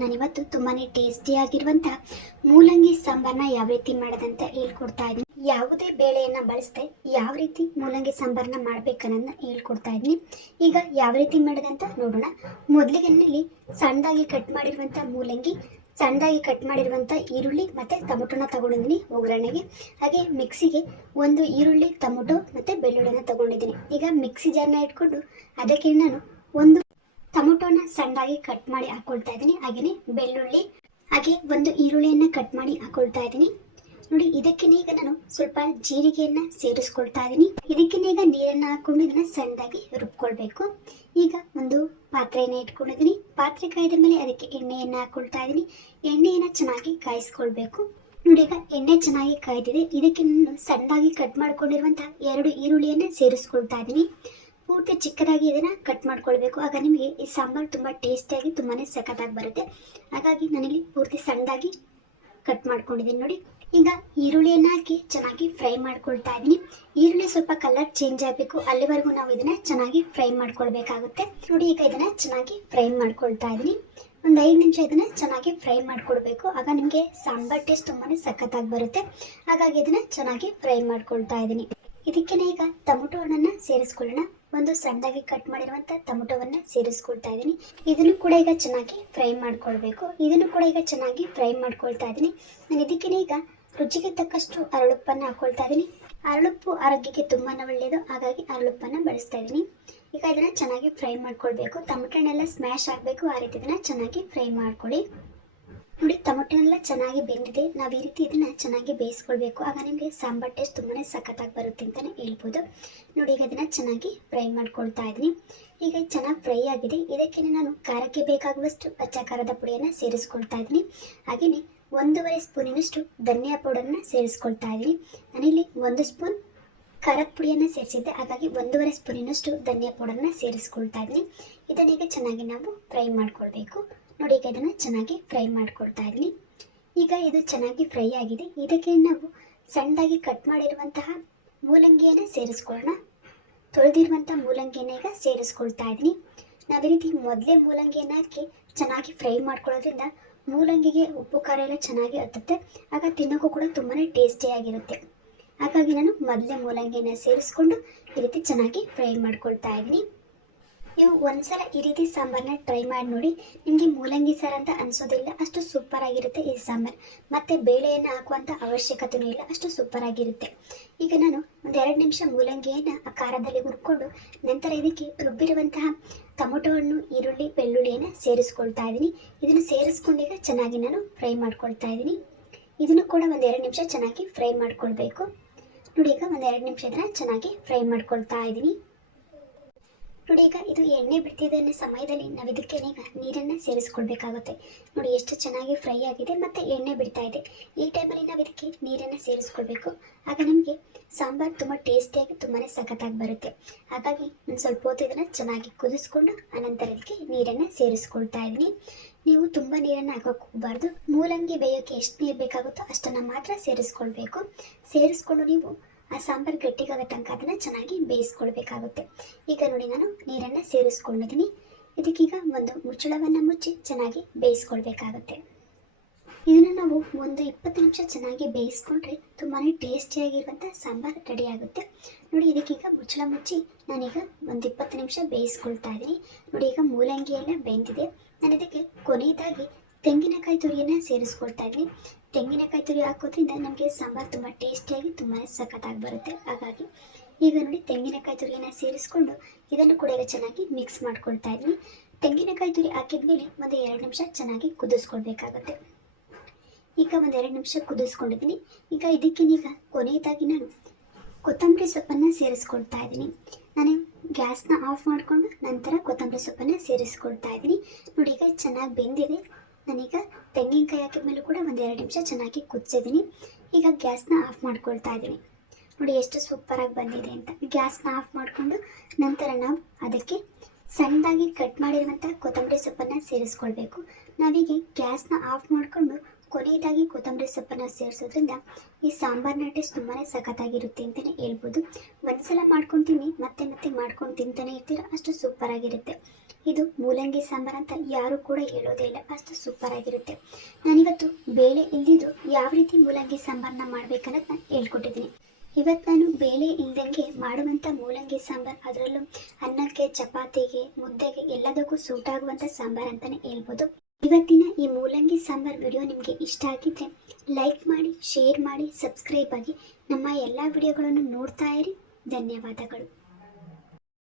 ನಾನಿವತ್ತು ತುಂಬಾ ಟೇಸ್ಟಿಯಾಗಿರುವಂಥ ಮೂಲಂಗಿ ಸಾಂಬಾರನ್ನ ಯಾವ ರೀತಿ ಮಾಡೋದಂತ ಹೇಳ್ಕೊಡ್ತಾ ಇದ್ದೀನಿ. ಯಾವುದೇ ಬೇಳೆಯನ್ನು ಬಳಸದೆ ಯಾವ ರೀತಿ ಮೂಲಂಗಿ ಸಾಂಬಾರನ್ನ ಮಾಡ್ಬೇಕನ್ನೋದನ್ನ ಹೇಳ್ಕೊಡ್ತಾ ಇದ್ದೀನಿ. ಈಗ ಯಾವ ರೀತಿ ಮಾಡೋದಂತ ನೋಡೋಣ. ಮೊದಲಿಗೆ ಇಲ್ಲಿ ಸಣ್ಣದಾಗಿ ಕಟ್ ಮಾಡಿರುವಂಥ ಮೂಲಂಗಿ, ಸಣ್ಣದಾಗಿ ಕಟ್ ಮಾಡಿರುವಂಥ ಈರುಳ್ಳಿ ಮತ್ತು ಟೊಮೊಟೊನ ತೊಗೊಂಡಿದ್ದೀನಿ ಒಗ್ಗರಣೆಗೆ. ಹಾಗೆ ಮಿಕ್ಸಿಗೆ ಒಂದು ಈರುಳ್ಳಿ, ಟೊಮೊಟೊ ಮತ್ತು ಬೆಳ್ಳುಳ್ಳಿನ ತೊಗೊಂಡಿದ್ದೀನಿ. ಈಗ ಮಿಕ್ಸಿ ಜಾರ್ನ ಇಟ್ಕೊಂಡು ಅದಕ್ಕೆ ನಾನು ಒಂದು ಟೊಮೊಟೊನ ಸಣ್ಣದಾಗಿ ಕಟ್ ಮಾಡಿ ಹಾಕೊಳ್ತಾ ಇದ್ದೀನಿ. ಹಾಗೆಯೇ ಬೆಳ್ಳುಳ್ಳಿ, ಹಾಗೆ ಒಂದು ಈರುಳ್ಳಿಯನ್ನು ಕಟ್ ಮಾಡಿ ಹಾಕೊಳ್ತಾ ಇದ್ದೀನಿ. ನೋಡಿ, ಇದಕ್ಕೆ ಈಗ ನಾನು ಸ್ವಲ್ಪ ಜೀರಿಗೆಯನ್ನು ಸೇರಿಸ್ಕೊಳ್ತಾ ಇದ್ದೀನಿ. ಇದಕ್ಕೆ ಈಗ ನೀರನ್ನು ಹಾಕೊಂಡು ಇದನ್ನು ಸಣ್ಣದಾಗಿ ರುಬ್ಕೊಳ್ಬೇಕು. ಈಗ ಒಂದು ಪಾತ್ರೆಯನ್ನು ಇಟ್ಕೊಂಡಿದ್ದೀನಿ. ಪಾತ್ರೆ ಕಾಯ್ದ ಮೇಲೆ ಅದಕ್ಕೆ ಎಣ್ಣೆಯನ್ನು ಹಾಕೊಳ್ತಾ ಇದ್ದೀನಿ. ಎಣ್ಣೆಯನ್ನು ಚೆನ್ನಾಗಿ ಕಾಯಿಸ್ಕೊಳ್ಬೇಕು. ನೋಡಿ, ಈಗ ಎಣ್ಣೆ ಚೆನ್ನಾಗಿ ಕಾಯ್ದಿದೆ. ಇದಕ್ಕೆ ನಾನು ಸಣ್ಣದಾಗಿ ಕಟ್ ಮಾಡ್ಕೊಂಡಿರುವಂಥ 2 ಈರುಳ್ಳಿಯನ್ನು ಸೇರಿಸ್ಕೊಳ್ತಾ ಇದ್ದೀನಿ. ಪೂರ್ತಿ ಚಿಕ್ಕದಾಗಿ ಇದನ್ನು ಕಟ್ ಮಾಡ್ಕೊಳ್ಬೇಕು. ಆಗ ನಿಮಗೆ ಈ ಸಾಂಬಾರು ತುಂಬ ಟೇಸ್ಟಿಯಾಗಿ ತುಂಬಾ ಸಖತ್ತಾಗಿ ಬರುತ್ತೆ. ಹಾಗಾಗಿ ನಾನಿಲ್ಲಿ ಪೂರ್ತಿ ಸಣ್ಣದಾಗಿ ಕಟ್ ಮಾಡ್ಕೊಂಡಿದ್ದೀನಿ. ನೋಡಿ, ಈಗ ಈರುಳ್ಳಿಯನ್ನು ಹಾಕಿ ಚೆನ್ನಾಗಿ ಫ್ರೈ ಮಾಡ್ಕೊಳ್ತಾ ಇದ್ದೀನಿ. ಈರುಳ್ಳಿ ಸ್ವಲ್ಪ ಕಲರ್ ಚೇಂಜ್ ಆಗಬೇಕು, ಅಲ್ಲಿವರೆಗೂ ನಾವು ಇದನ್ನು ಚೆನ್ನಾಗಿ ಫ್ರೈ ಮಾಡ್ಕೊಳ್ಬೇಕಾಗುತ್ತೆ. ನೋಡಿ, ಈಗ ಇದನ್ನು ಚೆನ್ನಾಗಿ ಫ್ರೈ ಮಾಡ್ಕೊಳ್ತಾ ಇದ್ದೀನಿ. ಒಂದು 5 ನಿಮಿಷ ಇದನ್ನು ಚೆನ್ನಾಗಿ ಫ್ರೈ ಮಾಡ್ಕೊಳ್ಬೇಕು. ಆಗ ನಿಮಗೆ ಸಾಂಬಾರ್ ಟೇಸ್ಟ್ ತುಂಬಾ ಸಖತ್ತಾಗಿ ಬರುತ್ತೆ. ಹಾಗಾಗಿ ಇದನ್ನು ಚೆನ್ನಾಗಿ ಫ್ರೈ ಮಾಡ್ಕೊಳ್ತಾ ಇದ್ದೀನಿ. ಇದಕ್ಕೆ ಈಗ ಟೊಮೊಟೊ ಹಣ್ಣನ್ನು ಸೇರಿಸ್ಕೊಳ್ಳೋಣ. ಒಂದು ಸಣ್ಣದಾಗಿ ಕಟ್ ಮಾಡಿರುವಂಥ ಟೊಮೊಟೊವನ್ನು ಸೇರಿಸ್ಕೊಳ್ತಾ ಇದ್ದೀನಿ. ಇದನ್ನು ಕೂಡ ಈಗ ಚೆನ್ನಾಗಿ ಫ್ರೈ ಮಾಡ್ಕೊಳ್ಬೇಕು. ಇದನ್ನು ಕೂಡ ಈಗ ಚೆನ್ನಾಗಿ ಫ್ರೈ ಮಾಡ್ಕೊಳ್ತಾ ಇದ್ದೀನಿ. ನಾನು ಇದಕ್ಕೆ ಈಗ ರುಚಿಗೆ ತಕ್ಕಷ್ಟು ಅರಳುಪ್ಪನ್ನು ಹಾಕೊಳ್ತಾ ಇದ್ದೀನಿ. ಅರಳುಪ್ಪು ಆರೋಗ್ಯಕ್ಕೆ ತುಂಬಾ ಒಳ್ಳೆಯದು, ಹಾಗಾಗಿ ಅರಳುಪ್ಪನ್ನು ಬಳಸ್ತಾ ಇದ್ದೀನಿ. ಈಗ ಇದನ್ನು ಚೆನ್ನಾಗಿ ಫ್ರೈ ಮಾಡ್ಕೊಳ್ಬೇಕು. ಟೊಮೊಟೊನೆಲ್ಲ ಸ್ಮ್ಯಾಶ್ ಆಗಬೇಕು, ಆ ರೀತಿ ಇದನ್ನು ಚೆನ್ನಾಗಿ ಫ್ರೈ ಮಾಡ್ಕೊಳ್ಳಿ. ನೋಡಿ, ಟೊಮೊಟೊನೆಲ್ಲ ಚೆನ್ನಾಗಿ ಬೆಂದಿದೆ. ನಾವು ಈ ರೀತಿ ಇದನ್ನು ಚೆನ್ನಾಗಿ ಬೇಯಿಸ್ಕೊಳ್ಬೇಕು. ಆಗ ನಿಮಗೆ ಸಾಂಬಾರ್ ಟೇಸ್ಟ್ ತುಂಬಾ ಸಖತ್ತಾಗಿ ಬರುತ್ತೆ ಅಂತಲೇ ಹೇಳ್ಬೋದು. ನೋಡಿ, ಈಗ ಇದನ್ನು ಚೆನ್ನಾಗಿ ಫ್ರೈ ಮಾಡ್ಕೊಳ್ತಾ ಇದ್ದೀನಿ. ಈಗ ಚೆನ್ನಾಗಿ ಫ್ರೈ ಆಗಿದೆ. ಇದಕ್ಕೆ ನಾನು ಖಾರಕ್ಕೆ ಬೇಕಾಗುವಷ್ಟು ಅಚ್ಚ ಖಾರದ ಪುಡಿಯನ್ನು ಸೇರಿಸ್ಕೊಳ್ತಾ ಇದ್ದೀನಿ. ಹಾಗೆಯೇ 1.5 ಸ್ಪೂನಿನಷ್ಟು ಧನಿಯಾ ಪೌಡರನ್ನು ಸೇರಿಸ್ಕೊಳ್ತಾ ಇದ್ದೀನಿ. ನಾನಿಲ್ಲಿ 1 ಸ್ಪೂನ್ ಖಾರದ ಪುಡಿಯನ್ನು ಸೇರಿಸಿದ್ದೆ, ಹಾಗಾಗಿ 1.5 ಸ್ಪೂನಿನಷ್ಟು ಧನಿಯಾ ಪೌಡರನ್ನ ಸೇರಿಸ್ಕೊಳ್ತಾ ಇದ್ದೀನಿ. ಇದನ್ನೀಗ ಚೆನ್ನಾಗಿ ನಾವು ಫ್ರೈ ಮಾಡ್ಕೊಳ್ಬೇಕು. ನೋಡಿ, ಈಗ ಇದನ್ನು ಚೆನ್ನಾಗಿ ಫ್ರೈ ಮಾಡ್ಕೊಳ್ತಾ ಇದ್ದೀನಿ. ಈಗ ಇದು ಚೆನ್ನಾಗಿ ಫ್ರೈ ಆಗಿದೆ. ಇದಕ್ಕೆ ನಾವು ಸಣ್ಣದಾಗಿ ಕಟ್ ಮಾಡಿರುವಂತಹ ಮೂಲಂಗಿಯನ್ನು ಸೇರಿಸ್ಕೊಳ್ಳೋಣ. ತೊಳೆದಿರುವಂಥ ಮೂಲಂಗಿಯನ್ನು ಈಗ ಸೇರಿಸ್ಕೊಳ್ತಾ ಇದ್ದೀನಿ. ನಾವು ಈ ರೀತಿ ಮೊದಲೇ ಮೂಲಂಗಿಯನ್ನು ಹಾಕಿ ಚೆನ್ನಾಗಿ ಫ್ರೈ ಮಾಡ್ಕೊಳ್ಳೋದ್ರಿಂದ ಮೂಲಂಗಿಗೆ ಉಪ್ಪು ಖಾರ ಎಲ್ಲ ಚೆನ್ನಾಗಿ ಹತ್ತುತ್ತೆ. ಆಗ ತಿನ್ನೋಕ್ಕೂ ಕೂಡ ತುಂಬಾ ಟೇಸ್ಟಿಯಾಗಿರುತ್ತೆ. ಹಾಗಾಗಿ ನಾನು ಮೊದಲೇ ಮೂಲಂಗಿಯನ್ನು ಸೇರಿಸ್ಕೊಂಡು ಈ ರೀತಿ ಚೆನ್ನಾಗಿ ಫ್ರೈ ಮಾಡ್ಕೊಳ್ತಾ ಇದ್ದೀನಿ. ನೀವು ಒಂದ್ಸಲ ಈ ರೀತಿ ಸಾಂಬಾರನ್ನ ಟ್ರೈ ಮಾಡಿ ನೋಡಿ. ನಿಮಗೆ ಮೂಲಂಗಿ ಸಾರು ಅಂತ ಅನಿಸೋದಿಲ್ಲ, ಅಷ್ಟು ಸೂಪರ್ ಆಗಿರುತ್ತೆ ಈ ಸಾಂಬಾರು. ಮತ್ತು ಬೇಳೆಯನ್ನು ಹಾಕುವಂಥ ಅವಶ್ಯಕತೆಯೂ ಇಲ್ಲ, ಅಷ್ಟು ಸೂಪರ್ ಆಗಿರುತ್ತೆ. ಈಗ ನಾನು ಒಂದು 2 ನಿಮಿಷ ಮೂಲಂಗಿಯನ್ನು ಆ ಖಾರದಲ್ಲಿ ಹುರ್ಕೊಂಡು ನಂತರ ಇದಕ್ಕೆ ರುಬ್ಬಿರುವಂತಹ ಟೊಮೊಟೊ ಹಣ್ಣು, ಈರುಳ್ಳಿ, ಬೆಳ್ಳುಳ್ಳಿಯನ್ನು ಸೇರಿಸ್ಕೊಳ್ತಾ ಇದ್ದೀನಿ. ಇದನ್ನು ಸೇರಿಸ್ಕೊಂಡೀಗ ಚೆನ್ನಾಗಿ ನಾನು ಫ್ರೈ ಮಾಡ್ಕೊಳ್ತಾ ಇದ್ದೀನಿ. ಇದನ್ನು ಕೂಡ ಒಂದು 2 ನಿಮಿಷ ಚೆನ್ನಾಗಿ ಫ್ರೈ ಮಾಡ್ಕೊಳ್ಬೇಕು. ನೋಡಿ, ಈಗ ಒಂದು 2 ನಿಮಿಷ ಇದನ್ನು ಚೆನ್ನಾಗಿ ಫ್ರೈ ಮಾಡ್ಕೊಳ್ತಾ ಇದ್ದೀನಿ. ನೋಡಿ, ಈಗ ಇದು ಎಣ್ಣೆ ಬಿಡ್ತಿದ್ದ ಸಮಯದಲ್ಲಿ ನಾವು ಇದಕ್ಕೆ ಈಗ ನೀರನ್ನು ಸೇರಿಸ್ಕೊಳ್ಬೇಕಾಗುತ್ತೆ. ನೋಡಿ, ಎಷ್ಟು ಚೆನ್ನಾಗಿ ಫ್ರೈ ಆಗಿದೆ ಮತ್ತು ಎಣ್ಣೆ ಬಿಡ್ತಾ ಇದೆ. ಈ ಟೈಮಲ್ಲಿ ನಾವು ಇದಕ್ಕೆ ನೀರನ್ನು ಸೇರಿಸ್ಕೊಳ್ಬೇಕು. ಆಗ ನಮಗೆ ಸಾಂಬಾರು ತುಂಬ ಟೇಸ್ಟಿಯಾಗಿ ತುಂಬಾ ಸಖತ್ತಾಗಿ ಬರುತ್ತೆ. ಹಾಗಾಗಿ ಒಂದು ಸ್ವಲ್ಪ ಹೊತ್ತು ಇದನ್ನು ಚೆನ್ನಾಗಿ ಕುದಿಸ್ಕೊಂಡು ಅನಂತರ ಇದಕ್ಕೆ ನೀರನ್ನು ಸೇರಿಸ್ಕೊಳ್ತಾ ಇದ್ದೀನಿ. ನೀವು ತುಂಬ ನೀರನ್ನು ಹಾಕೋಕೆ ಹೋಗಬಾರ್ದು. ಮೂಲಂಗಿ ಬೇಯೋಕ್ಕೆ ಎಷ್ಟು ನೀರು ಬೇಕಾಗುತ್ತೋ ಅಷ್ಟನ್ನು ಮಾತ್ರ ಸೇರಿಸ್ಕೊಳ್ಬೇಕು. ಸೇರಿಸ್ಕೊಂಡು ನೀವು ಆ ಸಾಂಬಾರು ಗಟ್ಟಿಗಾಗೋ ತನಕ ಅದನ್ನು ಚೆನ್ನಾಗಿ ಬೇಯಿಸ್ಕೊಳ್ಬೇಕಾಗುತ್ತೆ. ಈಗ ನೋಡಿ, ನಾನು ನೀರನ್ನು ಸೇರಿಸ್ಕೊಂಡಿದ್ದೀನಿ. ಇದಕ್ಕೀಗ ಒಂದು ಮುಚ್ಚಳವನ್ನು ಮುಚ್ಚಿ ಚೆನ್ನಾಗಿ ಬೇಯಿಸ್ಕೊಳ್ಬೇಕಾಗುತ್ತೆ. ಇದನ್ನು ನಾವು ಒಂದು 20 ನಿಮಿಷ ಚೆನ್ನಾಗಿ ಬೇಯಿಸ್ಕೊಂಡ್ರೆ ತುಂಬಾ ಟೇಸ್ಟಿಯಾಗಿರುವಂಥ ಸಾಂಬಾರು ರೆಡಿ ಆಗುತ್ತೆ. ನೋಡಿ, ಇದಕ್ಕೀಗ ಮುಚ್ಚಳ ಮುಚ್ಚಿ ನಾನೀಗ ಒಂದು 20 ನಿಮಿಷ ಬೇಯಿಸ್ಕೊಳ್ತಾ ಇದ್ದೀನಿ. ನೋಡಿ, ಈಗ ಮೂಲಂಗಿ ಎಲ್ಲ ಬೆಂದಿದೆ. ನಾನು ಇದಕ್ಕೆ ಕೊನೆಯದಾಗಿ ತೆಂಗಿನಕಾಯಿ ತುರಿಯನ್ನು ಸೇರಿಸ್ಕೊಳ್ತಾ ಇದ್ದೀನಿ. ತೆಂಗಿನಕಾಯಿ ತುರಿ ಹಾಕೋದ್ರಿಂದ ನಮಗೆ ಸಾಂಬಾರು ತುಂಬ ಟೇಸ್ಟಿಯಾಗಿ ತುಂಬಾ ಸಖತ್ತಾಗಿ ಬರುತ್ತೆ. ಹಾಗಾಗಿ ಈಗ ನೋಡಿ, ತೆಂಗಿನಕಾಯಿ ತುರಿಯನ್ನು ಸೇರಿಸ್ಕೊಂಡು ಇದನ್ನು ಕೂಡ ಈಗ ಚೆನ್ನಾಗಿ ಮಿಕ್ಸ್ ಮಾಡ್ಕೊಳ್ತಾ ಇದ್ದೀನಿ. ತೆಂಗಿನಕಾಯಿ ತುರಿ ಹಾಕಿದ್ಮೇಲೆ ಒಂದು 2 ನಿಮಿಷ ಚೆನ್ನಾಗಿ ಕುದಿಸ್ಕೊಳ್ಬೇಕಾಗುತ್ತೆ. ಈಗ ಒಂದು 2 ನಿಮಿಷ ಕುದಿಸ್ಕೊಂಡಿದ್ದೀನಿ. ಈಗ ಇದಕ್ಕೀಗ ಕೊನೆಯದಾಗಿ ನಾನು ಕೊತ್ತಂಬರಿ ಸೊಪ್ಪನ್ನು ಸೇರಿಸ್ಕೊಳ್ತಾ ಇದ್ದೀನಿ. ನಾನು ಗ್ಯಾಸ್ನ ಆಫ್ ಮಾಡಿಕೊಂಡು ನಂತರ ಕೊತ್ತಂಬರಿ ಸೊಪ್ಪನ್ನು ಸೇರಿಸ್ಕೊಳ್ತಾ ಇದ್ದೀನಿ. ನೋಡಿ, ಈಗ ಚೆನ್ನಾಗಿ ಬೆಂದಿದೆ. ನಾನೀಗ ತೆಂಗಿನಕಾಯಿ ಹಾಕಿದ ಮೇಲೂ ಕೂಡ ಒಂದು 2 ನಿಮಿಷ ಚೆನ್ನಾಗಿ ಕುದಿಸಿದ್ದೀನಿ. ಈಗ ಗ್ಯಾಸ್ನ ಆಫ್ ಮಾಡ್ಕೊಳ್ತಾ ಇದ್ದೀನಿ. ನೋಡಿ, ಎಷ್ಟು ಸೂಪರಾಗಿ ಬಂದಿದೆ ಅಂತ. ಗ್ಯಾಸ್ನ ಆಫ್ ಮಾಡಿಕೊಂಡು ನಂತರ ನಾವು ಅದಕ್ಕೆ ಸಣ್ಣದಾಗಿ ಕಟ್ ಮಾಡಿರುವಂಥ ಕೊತ್ತಂಬರಿ ಸೊಪ್ಪನ್ನು ಸೇರಿಸ್ಕೊಳ್ಬೇಕು. ನಾವೀಗ ಗ್ಯಾಸ್ನ ಆಫ್ ಮಾಡಿಕೊಂಡು ಕೊನೆಯದಾಗಿ ಕೊತ್ತಂಬರಿ ಸೊಪ್ಪನ್ನು ಸೇರಿಸೋದ್ರಿಂದ ಈ ಸಾಂಬಾರಿನ ಟೇಸ್ಟ್ ತುಂಬಾ ಸಖತ್ತಾಗಿರುತ್ತೆ ಅಂತಲೇ ಹೇಳ್ಬೋದು. ಒಂದ್ಸಲ ಮಾಡ್ಕೊಂಡು ತಿನ್ನಿ, ಮತ್ತೆ ಮತ್ತೆ ಮಾಡ್ಕೊಂಡು ತಿಂತಾನೆ ಇರ್ತೀರ, ಅಷ್ಟು ಸೂಪರಾಗಿರುತ್ತೆ. ಇದು ಮೂಲಂಗಿ ಸಾಂಬಾರು ಅಂತ ಯಾರು ಕೂಡ ಹೇಳೋದೇ ಇಲ್ಲ, ಅಷ್ಟು ಸೂಪರ್ ಆಗಿರುತ್ತೆ. ನಾನಿವತ್ತು ಬೇಳೆ ಇಲ್ದಿದ್ದು ಯಾವ ರೀತಿ ಮೂಲಂಗಿ ಸಾಂಬಾರನ್ನ ಮಾಡ್ಬೇಕನ್ನೋದು ನಾನು ಹೇಳ್ಕೊಟ್ಟಿದ್ದೀನಿ. ಇವತ್ತು ನಾನು ಬೇಳೆ ಇಲ್ದಂಗೆ ಮಾಡುವಂಥ ಮೂಲಂಗಿ ಸಾಂಬಾರು, ಅದರಲ್ಲೂ ಅನ್ನಕ್ಕೆ, ಚಪಾತಿಗೆ, ಮುದ್ದೆಗೆ ಎಲ್ಲದಕ್ಕೂ ಸೂಟ್ ಆಗುವಂಥ ಸಾಂಬಾರು ಅಂತಲೇ ಹೇಳ್ಬೋದು. ಇವತ್ತಿನ ಈ ಮೂಲಂಗಿ ಸಾಂಬಾರು ವಿಡಿಯೋ ನಿಮಗೆ ಇಷ್ಟ ಆಗಿದ್ದರೆ ಲೈಕ್ ಮಾಡಿ, ಶೇರ್ ಮಾಡಿ, ಸಬ್ಸ್ಕ್ರೈಬ್ ಆಗಿ ನಮ್ಮ ಎಲ್ಲ ವಿಡಿಯೋಗಳನ್ನು ನೋಡ್ತಾ ಇರಿ. ಧನ್ಯವಾದಗಳು.